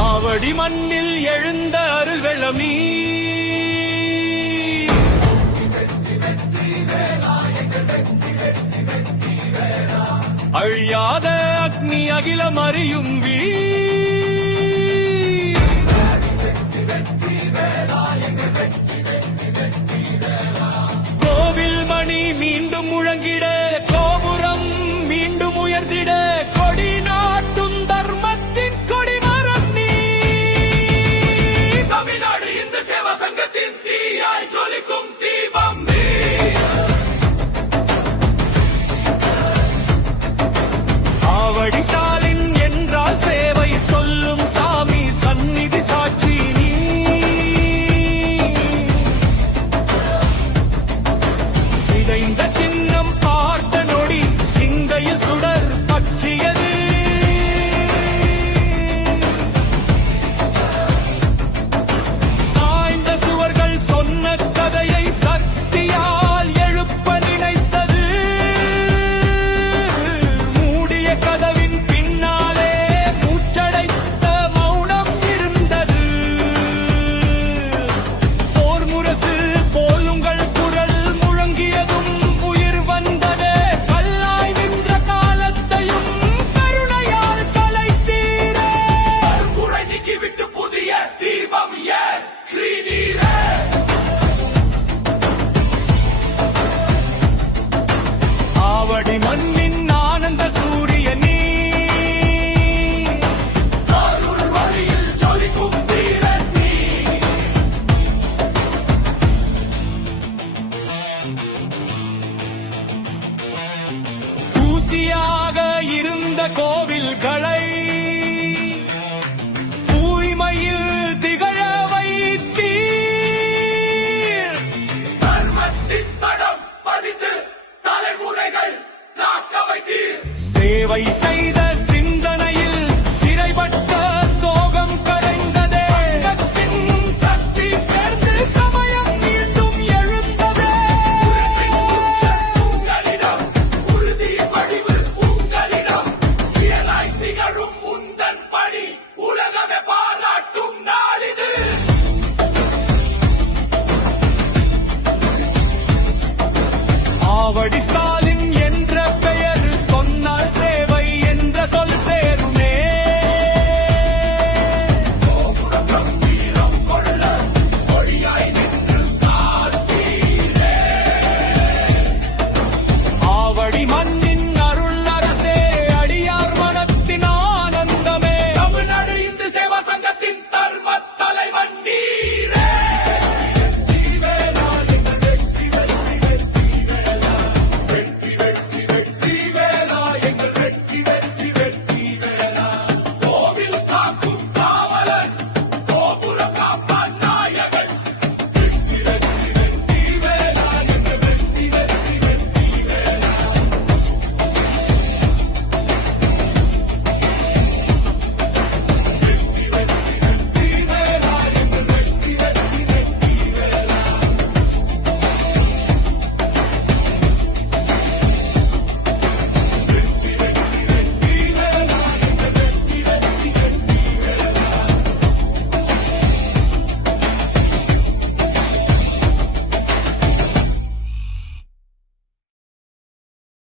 ஆவடி மண்ணில் எழுந்த அருள் வெள்ளம் நீ அழியாத அக்னி அகிலம் அறியும் கோவில் மணி மீண்டும் முழங்கிட, கோபுரம் மீண்டும் உயர்ந்திட, கொடி நாட்டும் தர்மத்தின் கொடிமரம் நீ. தமிழ்நாடு இந்து சேவா சங்கத்தின் தீயாய் ஜொலிக்கும் தீபம் நீ. ஆவடி ஸ்டாலின் என்றால் சேவை சொல்லும் சாமி சந்நிதி சாட்சி நீ. சிதைந்த சின்னம் பார்த்த நொடி சிந்தையில் சுடர் பற்றியது. சாய்ந்த சுவர்கள் சொன்ன கதையை சக்தியால் எழுப்ப நினைத்தது. மூடிய கதவின் பின்னாலே மூச்சடைத்த மௌனம் இருந்தது. போர் முரசு போலுங்கள் குரல் முழங்கியதும் உயிர் வந்ததே. கல்லாய் நின்ற காலத்தையும் கருணையால் கலைத்தீர. குறை நீக்கிவிட்டு புதிய தீபம் ஏன் ஸ்ரீநீரே. ஆவடி மண்ணின் ஆனந்த சூரியனே, அருள் வழியில் ஜொலிக்கும் தீரன் நீ. தூசியாக இருந்த கோவில்களை தூய்மையில் திகழ வைத்தீர். தர்மத்தின் தடம் பதித்து தலைமுறைகள் காக்க வைத்தீர். சேவை செய்த சிந்தனையில் சிறைப்பட்ட சோகம் கரைந்ததே. சங்கத்தின் சக்தி சேர்ந்து சமயம் மீண்டும் எழுந்ததே. உங்களிடம் உறுதி வடிவு உங்களிடம் வியலாய் திகழும் உந்தன் பணி உலகமே பாராட்டும் நாளிது. ஆவடி